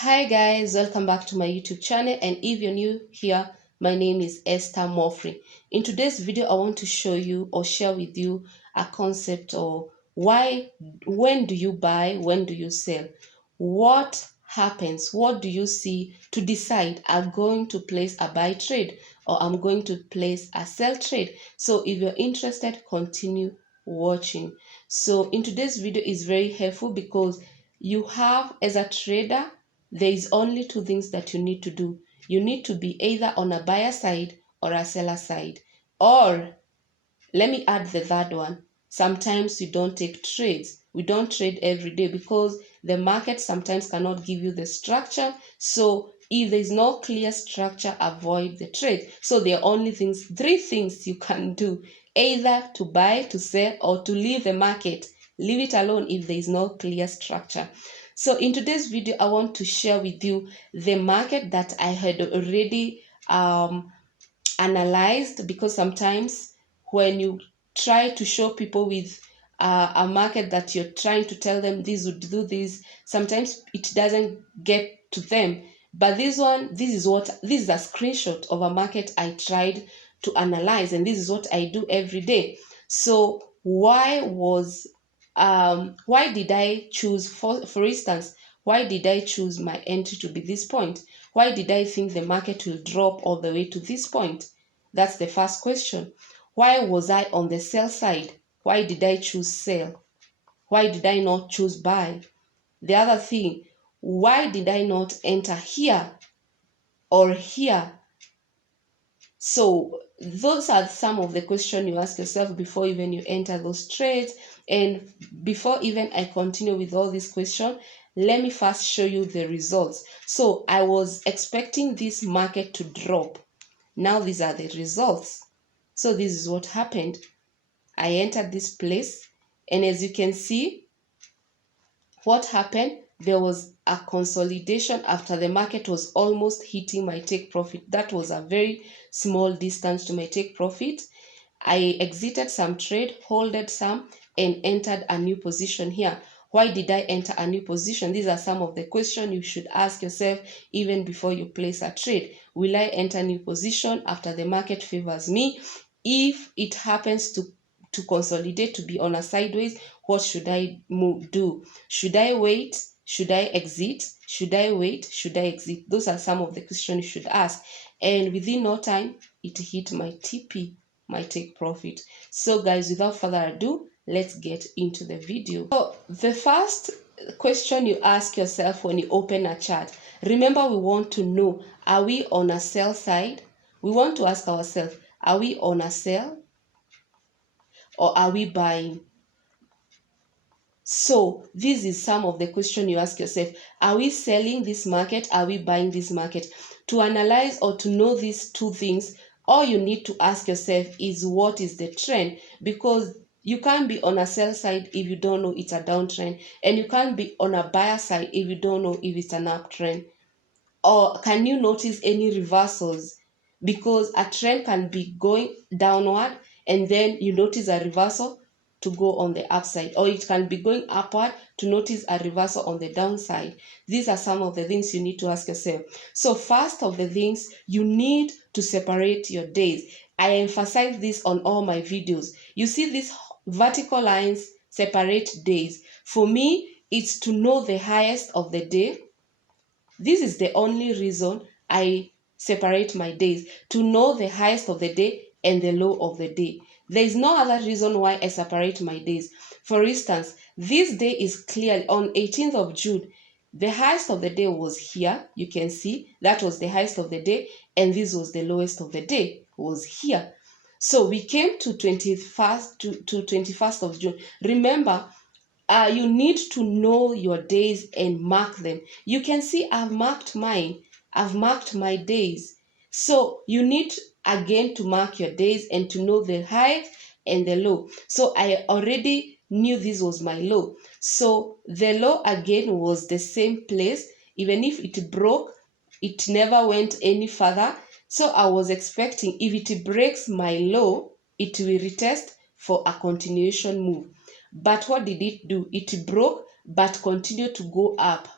Hi guys, welcome back to my YouTube channel, and if you're new here, my name is Esther Moffrey. In today's video, I want to show you or share with you a concept of when do you buy, when do you sell? What happens? What do you see to decide I'm going to place a buy trade or I'm going to place a sell trade? So if you're interested, continue watching. So in today's video is very helpful because you have, as a trader, there is only two things that you need to do. You need to be either on a buyer side or a seller side. Or let me add the third one. Sometimes you don't take trades. We don't trade every day because the market sometimes cannot give you the structure. So if there is no clear structure, avoid the trade. So there are only three things you can do: either to buy, to sell, or to leave the market. Leave it alone if there is no clear structure. So in today's video, I want to share with you the market that I had already analyzed, because sometimes when you try to show people with a market that you're trying to tell them this would do this, sometimes it doesn't get to them. But this is a screenshot of a market I tried to analyze, and this is what I do every day. So why did I choose, for instance, why did I choose my entry to be this point? Why did I think the market will drop all the way to this point? That's the first question. Why was I on the sell side? Why did I choose sell? Why did I not choose buy? The other thing, why did I not enter here or here? So those are some of the questions you ask yourself before even you enter those trades. And before even I continue with all these questions, let me first show you the results. So I was expecting this market to drop. Now these are the results. So this is what happened. I entered this place, and as you can see, what happened, there was a consolidation after the market was almost hitting my take profit. That was a very small distance to my take profit. I exited some trade, holded some, and entered a new position here. Why did I enter a new position? These are some of the questions you should ask yourself even before you place a trade. Will I enter a new position after the market favors me? If it happens to consolidate, to be on a sideways, what should I do? Should I wait? Should I exit? Should I wait? Should I exit? Those are some of the questions you should ask. And within no time, it hit my TP, my take profit. So guys, without further ado, let's get into the video. So the first question you ask yourself when you open a chart, remember, we want to know, are we on a sell side? We want to ask ourselves, are we on a sell or are we buying? So this is some of the question you ask yourself. Are we selling this market? Are we buying this market? To analyze or to know these two things, all you need to ask yourself is, what is the trend? Because you can't be on a sell side if you don't know it's a downtrend, and you can't be on a buyer side if you don't know if it's an uptrend. Or can you notice any reversals? Because a trend can be going downward and then you notice a reversal to go on the upside, or it can be going upward to notice a reversal on the downside. These are some of the things you need to ask yourself. So first of the things, you need to separate your days. I emphasize this on all my videos. You see these vertical lines separate days. For me, it's to know the highest of the day. This is the only reason I separate my days, to know the highest of the day and the low of the day. There is no other reason why I separate my days. For instance, this day is clearly on 18th of June. The highest of the day was here. You can see that was the highest of the day, and this was the lowest of the day, was here. So we came to 21st of June. Remember, you need to know your days and mark them. You can see I've marked mine. I've marked my days. So you need again to mark your days and to know the high and the low. So I already knew this was my low. So the low again was the same place. Even if it broke, it never went any further. So I was expecting, if it breaks my low, it will retest for a continuation move. But what did it do? It broke but continued to go up.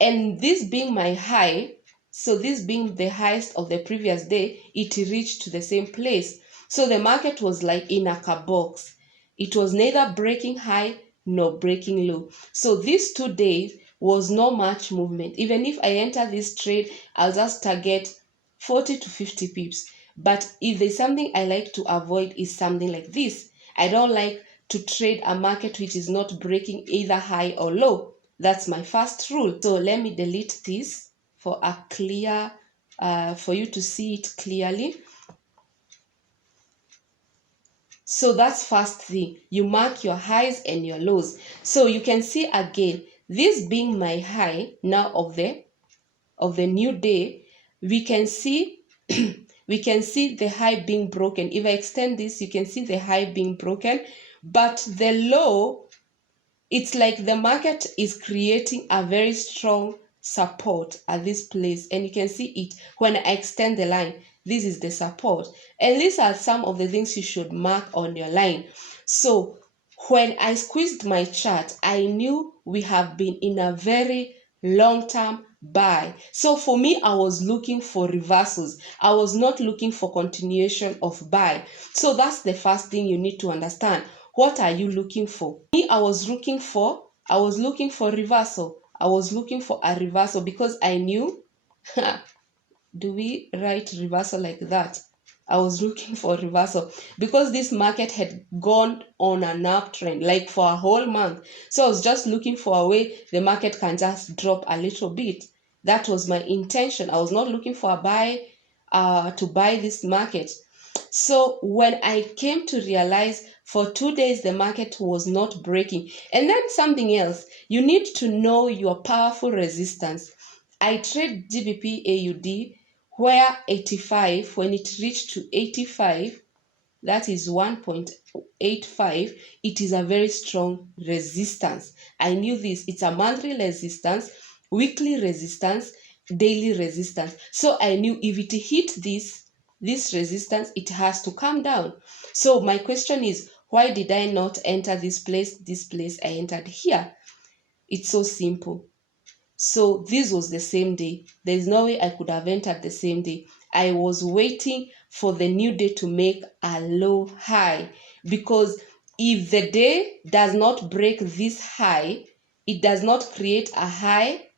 And this being my high, so this being the highest of the previous day, it reached to the same place. So the market was like in a box. It was neither breaking high nor breaking low. So these 2 days was not much movement. Even if I enter this trade, I'll just target 40 to 50 pips. But if there's something I like to avoid, is something like this. I don't like to trade a market which is not breaking either high or low. That's my first rule. So let me delete this for a clear, for you to see it clearly. So that's first thing. You mark your highs and your lows. So you can see again, this being my high now of the new day, we can see we can see the high being broken. If I extend this, you can see the high being broken, but the low, it's like the market is creating a very strong support at this place, and you can see it when I extend the line. This is the support, and these are some of the things you should mark on your line. So when I squeezed my chart, I knew we have been in a very long-term buy. So for me, I was looking for reversals. I was not looking for continuation of buy. So that's the first thing you need to understand. What are you looking for? Me, I was looking for reversal. I was looking for a reversal because I knew do we write reversal like that? I was looking for reversal because this market had gone on an uptrend like for a whole month. So I was just looking for a way the market can just drop a little bit. That was my intention. I was not looking for a buy to buy this market. So when I came to realize for 2 days the market was not breaking, and then something else, you need to know your powerful resistance. I trade GBP AUD where 85, when it reached to 85, that is 1.85, it is a very strong resistance. I knew this. It's a monthly resistance, weekly resistance, daily resistance. So I knew if it hit this resistance, it has to come down. So my question is, why did I not enter this place? This place I entered here. It's so simple. So this was the same day. There's no way I could have entered the same day. I was waiting for the new day to make a low high, because if the day does not break this high, it does not create a high,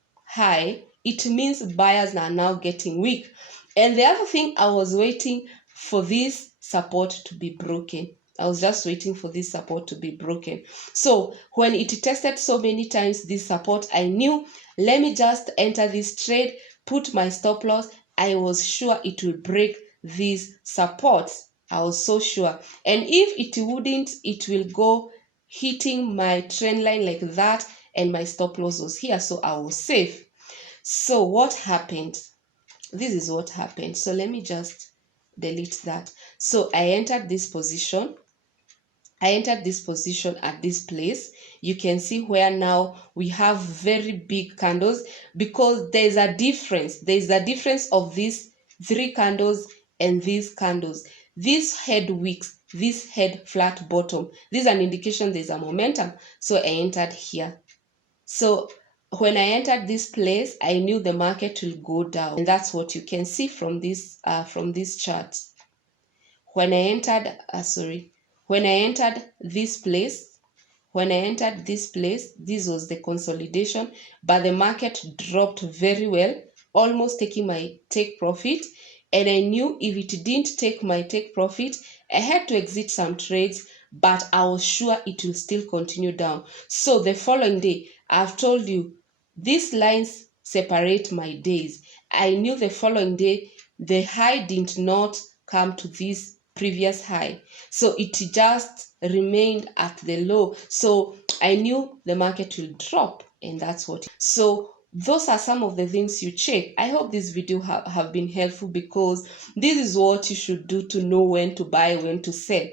it means buyers are now getting weak. And the other thing, I was waiting for this support to be broken. I was just waiting for this support to be broken. So when it tested so many times this support, I knew, let me just enter this trade, put my stop loss. I was sure it will break these supports. I was so sure. And if it wouldn't, it will go hitting my trend line like that, and my stop loss was here, so I was safe. So what happened? This is what happened. So let me just delete that. So I entered this position. at this place. You can see where now we have very big candles, because there's a difference of these 3 candles and these candles. This head wicks, this head flat bottom, this is an indication there's a momentum. So I entered here. So when I entered this place, I knew the market will go down, and that's what you can see from this chart. When I entered this place, this was the consolidation, but the market dropped very well, almost taking my take profit. And I knew if it didn't take my take profit, I had to exit some trades, but I was sure it will still continue down. So the following day, I've told you, these lines separate my days. I knew the following day, the high did not come to this previous high, so it just remained at the low. So I knew the market will drop, and that's what. So those are some of the things you check. I hope this video have been helpful, because this is what you should do to know when to buy, when to sell.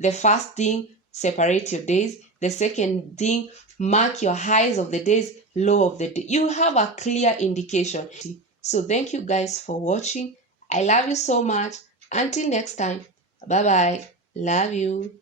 The first thing, separate your days. The second thing, mark your highs of the days, low of the day. You have a clear indication. So thank you guys for watching. I love you so much. Until next time, bye bye. Love you.